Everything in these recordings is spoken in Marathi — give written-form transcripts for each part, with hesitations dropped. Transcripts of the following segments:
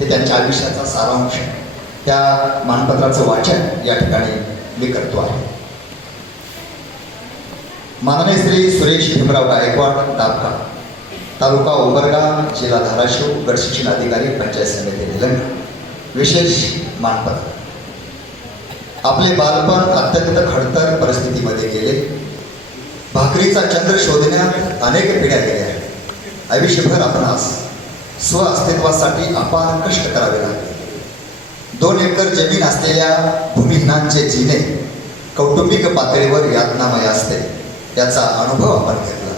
ते त्यांच्या आयुष्याचा सारांश त्या मानपत्राचं वाचन या ठिकाणी मी करतो आहे. माननीय श्री सुरेश भीमराव गायकवाड, दापका, तालुका उंबरगा, जिल्हा धाराशिव, गट शिक्षण अधिकारी, पंचायत समिती निलंगा. विशेष मानपत्र. आपले बालपण अत्यंत खडतर परिस्थितीमध्ये गेले. भाकरीचा चंद्र शोधण्यात अनेक पिढ्या गेल्या. आयुष्यभर आपणास स्व अस्तित्वासाठी अपार कष्ट करावे लागले. 2 एकर जमीन असलेल्या भूमिहीनांचे जीने कौटुंबिक पातळीवर यातनामय असते, याचा अनुभव आपण घेतला.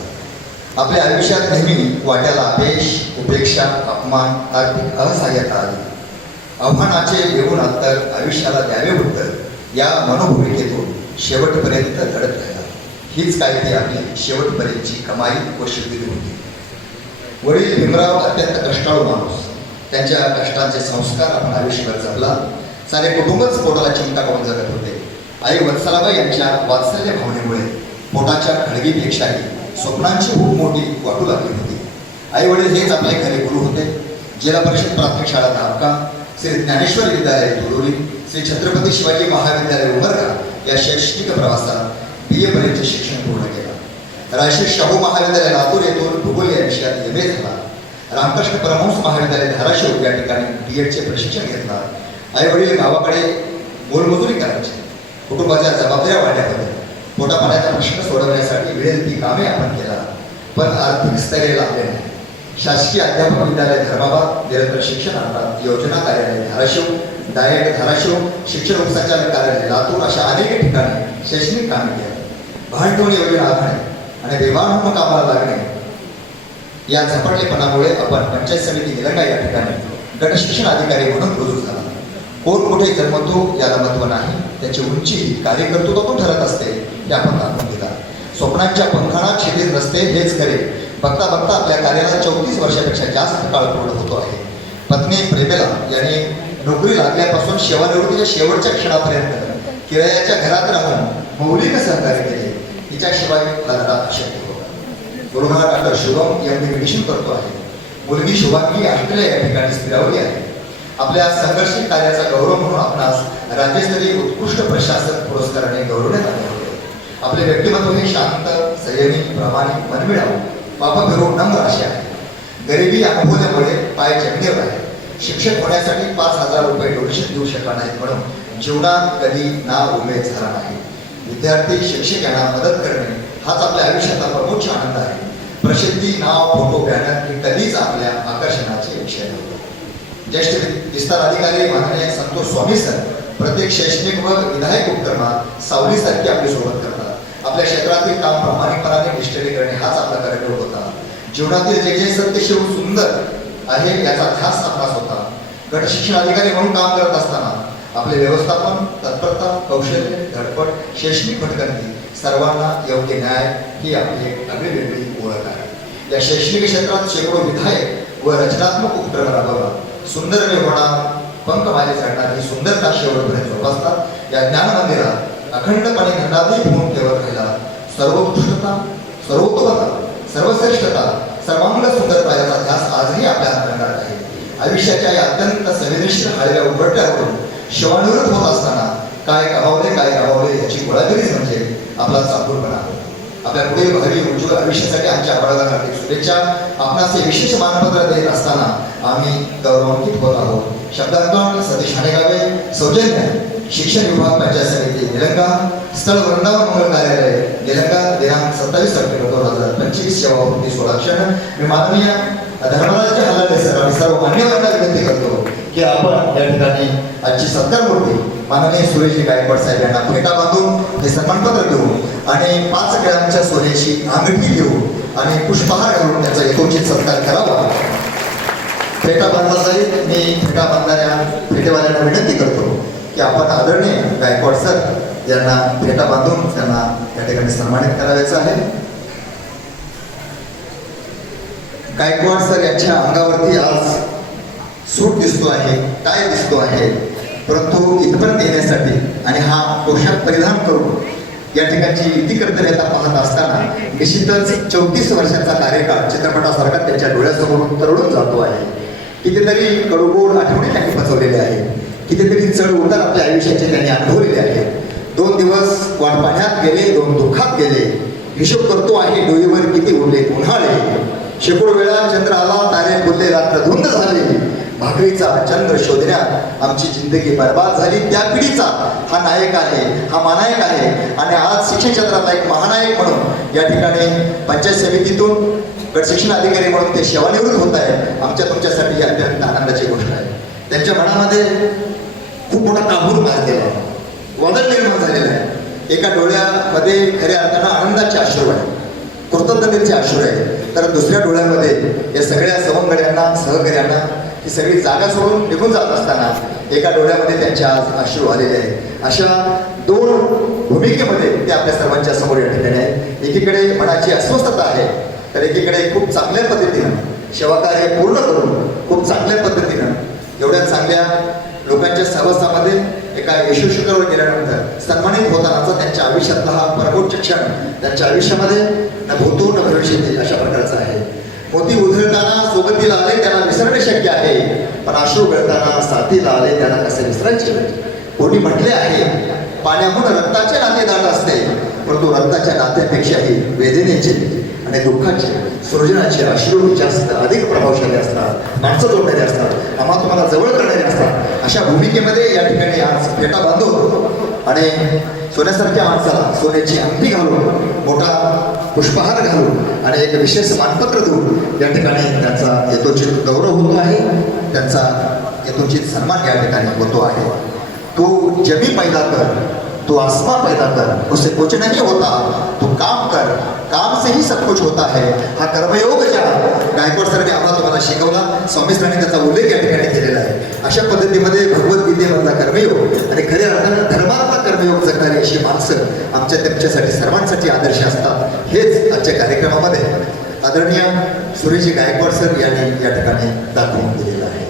आपल्या आयुष्यात नेहमी वाट्याला अपयश, उपेक्षा, अपमान, आर्थिक असहाय्यता आली. आव्हानाचे येऊन अंतर, आयुष्याला द्यावे उत्तर या मनोभूमिकेतून शेवटपर्यंत लढत राहिला. हीच काय ती आपली शेवटपर्यंतची कमाई व शिकलेली होती. वडील भीमराव अत्यंत कष्टाळू माणूस. त्यांच्या कष्टांचे संस्कार आपण आयुष्यभर जपला. सारे कुटुंबच पोटाला चिमटा करून जगत होते. आई वत्सलाबाई यांच्या वात्सल्य भावनेमुळे पोटाच्या खळगीपेक्षाही स्वप्नांची खूप मोठी वाटू लागली होती. आई वडील हेच आपले खरे गुरु होते. जिल्हा परिषद प्राथमिक शाळा दापका, श्री ज्ञानेश्वर विद्यालय तुरोली, श्री छत्रपती शिवाजी महाविद्यालय उंबरगा या शैक्षणिक प्रवासात BA पर्यंत शिक्षण पूर्ण केलं. रायश्री शाहू महाविद्यालय लातूर येथून भूगोल या विषयात MA झाला. रामकृष्ण परमहंस महाविद्यालय धाराशिव या ठिकाणी BEdचे प्रशिक्षण घेतला. आई वडील गावाकडे मोलमजुरी करायचे. कुटुंबाच्या जबाबदाऱ्या वाढल्या होत्या. पोटापाण्याचा प्रश्न सोडवण्यासाठी वेळेत ती कामे आपण केला, पण आर्थिक स्थैर्य लाभले नाही. शासकीय अध्यापक विद्यालय धर्माबाद, निरंतर शिक्षण आणतात, योजना कार्यालय धाराशिव, डायट धाराशिव, शिक्षण उपसंचालक कार्यालय लातूर अशा अनेक ठिकाणी शैक्षणिक कामे केली. भांडवल योजना आखणे आणि बेवान कामाला लागणे या झपाटलेपणामुळे आपण पंचायत समिती निलंगा या ठिकाणी गट शिक्षण अधिकारी म्हणून रुजू झाला. कोण कुठे जन्मतो याला महत्व नाही, त्याची उंची कार्यकर्तृत्वातून ठरत असते हे आपण दाखवून दिला. स्वप्नांच्या पंखाना क्षितिज नसते हेच खरे. बघता बघता आपल्या कार्याला 34 वर्षापेक्षा जास्त काळ पूर्ण होतो आहे. पत्नी प्रेमेला यांनी नोकरी लागल्यापासून सेवानिवृत्तीच्या शेवटच्या क्षणापर्यंत किरायाच्या घरात राहून मौलिक सहकार्य केले. हिच्याशिवाय लढा अशक्य होता. गुरुघा डॉक्टर शुभम यांनी मेडिसिन करतो आहे. मुलगी शुभांगी ऑस्ट्रेलिया या ठिकाणी स्थिरावली आहे. आपल्या संघर्षित कार्याचा गौरव म्हणून आपणास राज्यस्तरीय उत्कृष्ट प्रशासक पुरस्काराने गौरवण्यात आले होते. आपले व्यक्तिमत्व हे शांत, संयमी, प्रामाणिक, मनमिळावू, पापभिरू, नम्र असे आहे. गरिबी अनुभवल्यामुळे पाय जमिनीवर आहे. शिक्षक होण्यासाठी 5,000 रुपये डोनेशन देऊ शकला नाहीत म्हणून जीवनात कधी नाव उमेद झाला नाही. विद्यार्थी शिक्षक यांना मदत करणे हाच आपल्या आयुष्याचा प्रमुख आनंद आहे. प्रसिद्धी, नाव, फोटो, बॅनर हे कधीच आपल्या आकर्षणाचे विषय नव्हते. ज्येष्ठ विस्तार अधिकारी माननीय संतोष स्वामी सर प्रत्येक शैक्षणिक व विधायक उपक्रमात सावलीसारखी आपली सोबत करतात. आपल्या क्षेत्रातील काम प्रामाणिकपणाने निष्ठेने करणे हाच आपला कार्यक्रम होता. जीवनातील जे जे सत्य शिव सुंदर आहे याचा ध्यास आपणास होता. गट शिक्षण अधिकारी म्हणून काम करत असताना आपले व्यवस्थापन, तत्परता, कौशल्य, धडपड, शैक्षणिक भटकंती, सर्वांना योग्य न्याय ही आपली एक वेगळी ओळख आहे. या शैक्षणिक क्षेत्रात शेकडो विधायक व रचनात्मक उपक्रम राबवला. सुंदर होणार पंख माझे चढणार ही सुंदरता शेवटपर्यंत जोपासतात. या ज्ञान मंदिरात अखंडपणे नंदादीप होऊन ठेवत राहिला. सर्वोत्कृष्टता, सर्वोत्तमता, सर्वश्रेष्ठता, सर्वांग सुंदरता याचा ध्यास आजही आपल्या अंतर्गत आहे. आयुष्याच्या या अत्यंत संवेदनशील हाळव्या उघडट्यावरून सेवानिवृत्त होत असताना काय गमावले काय गमावले याची गोळागिरीच म्हणजे आपला चातुरपणा होता. आपल्या पुढील भावी उज्ज्वल आयुष्यासाठी आमच्या बाळगांना हार्दिक शुभेच्छा. आपणास हे विशेष मानपत्र देत असताना आम्ही गौरवान्वित होत आहोत. शब्दांकन सतीश हाणेगावे, सौजन्य शिक्षण विभाग, पंचायत समिती निलंगा, स्थळ वृंदावन मंगल कार्यालय निलंगा, दिनांक 27 सप्टेंबर 2025, सेवापूर्ती 16 क्षण. मी माननीय धर्मराज हल्लाडे सर आणि सर्व मान्यवरांना विनंती करतो की आपण या ठिकाणी आजची सत्कार मूर्ती माननीय सुरेशजी गायकवाड साहेब यांना फेटा बांधून हे सन्मानपत्र देऊ आणि 5 ग्रॅमच्या सोन्याची अंगठी घेऊ आणि पुष्पहार घालून त्याचा यथोचित सत्कार करावा. फेटा बांधला जाईल. मी फेटा बांधणाऱ्या फेटेवाल्यांना विनंती करतो की आपण आदरणीय गायकवाड सर यांना फेटा बांधून त्यांना या ठिकाणी सन्मानित करायचं आहे. गायकवाड सर यांच्या अंगावरती आज सूट दिसतो आहे, टाय दिसतो आहे, परंतु इथपर्यंत येण्यासाठी आणि हा पोशाख परिधान करून या ठिकाणची युती कर्तव्यता पाहत असताना निश्चितच 34 वर्षाचा कार्यकाळ चित्रपटासारखा त्यांच्या डोळ्यासमोरून तरळून जातो आहे. कितीतरी कडूगोड आठवणी त्यांनी बसवलेल्या आहेत. कितीतरी चढ उतार आपल्या आयुष्याचे त्यांनी अनुभवलेले आहेत. 2 दिवस वाट पाण्यात गेले, 2 दुःखात गेले. हिशोब करतो आहे डोईवर किती उरले उन्हाळे. शेकडो वेळा चंद्र आला, तारे फुलले, रात्र धुंद झाली. भाकरीचा चंद्र शोधण्यात आमची जिंदगी बर्बाद झाली. त्या पिढीचा हा नायक आहे, हा महानायक आहे. आणि आज शिक्षण क्षेत्रातला एक महानायक म्हणून या ठिकाणी पंचायत समितीतून गट शिक्षण अधिकारी म्हणून ते सेवानिवृत्त होत आहे. आमच्या तुमच्यासाठी ही अत्यंत आनंदाची गोष्ट आहे. त्यांच्या मनामध्ये खूप मोठा काबूल माजलेला आहे, वादळ निर्माण झालेलं आहे. एका डोळ्यामध्ये खऱ्या अर्थानं आनंदाचे अश्रू आहे, कृतज्ञतेचे अश्रू आहे. तर दुसऱ्या डोळ्यामध्ये या सगळ्या सवंगड्यांना, सहकार्यांना ही सगळी जागा सोडून निघून जात असताना एका डोळ्यामध्ये त्यांचे आज अश्रू आलेले आहेत. अशा 2 भूमिकेमध्ये ते आपल्या सर्वांच्या समोर या ठिकाणी आहेत. एकीकडे मनाची अस्वस्थता आहे, तर एकीकडे खूप चांगल्या पद्धतीनं सेवाकार्य पूर्ण करून खूप चांगल्या पद्धतीनं एवढ्या चांगल्या लोकांच्या सहवासामध्ये एका यशस्वीवर गेल्यानंतर सन्मानित होतानाचा त्यांच्या आयुष्यातला हा परमोच्च क्षण त्यांच्या आयुष्यामध्ये न भूतो न भविष्यती अशा प्रकारचा आहे. मोती उधळताना सोबतीला आले त्यांना विसरणे शक्य आहे, पण अश्रू गळताना साथीला आले त्यांना कसे विसरायचे. कोणी म्हटले आहे पाण्याहून रक्ताचे नाते दाट असते, परंतु रक्ताच्या नात्यापेक्षाही वेदनेचे आणि दुःखाचे, सृजनाचे अश्रू जास्त अधिक प्रभावशाली असतात, माणसं जोडणारे असतात, आम्हा तुम्हाला जवळ करणारे असतात. अशा भूमिकेमध्ये या ठिकाणी आज फेटा बांधून आणि सोन्यासारख्या माणसाला सोन्याची अंगठी घालून, मोठा पुष्पहार घालून आणि एक विशेष मानपत्र देऊन या ठिकाणी त्यांचा यथोचित गौरव होतो आहे, त्यांचा यथोचित सन्मान या ठिकाणी होतो आहे. तू जमी पैदा कर, तू आसमा पैदा कर, उसे कुछ नहीं होता, तू काम कर, काम से ही सब कुछ होता है. हा कर्मयोग ज्या गायकवाड सरांनी आम्हाला तुम्हाला शिकवला, स्वामी सरांनी त्याचा उल्लेख या ठिकाणी केलेला आहे. अशा पद्धतीमध्ये भगवद्गीतेमधला कर्मयोग आणि खऱ्या अर्थानं धर्मातला कर्मयोग जगणारी अशी माणसं आमच्या त्यांच्यासाठी सर्वांसाठी आदर्श असतात. हेच आजच्या कार्यक्रमामध्ये आदरणीय सुरेश गायकवाड सर यांनी या ठिकाणी दाखवून दिलेलं आहे.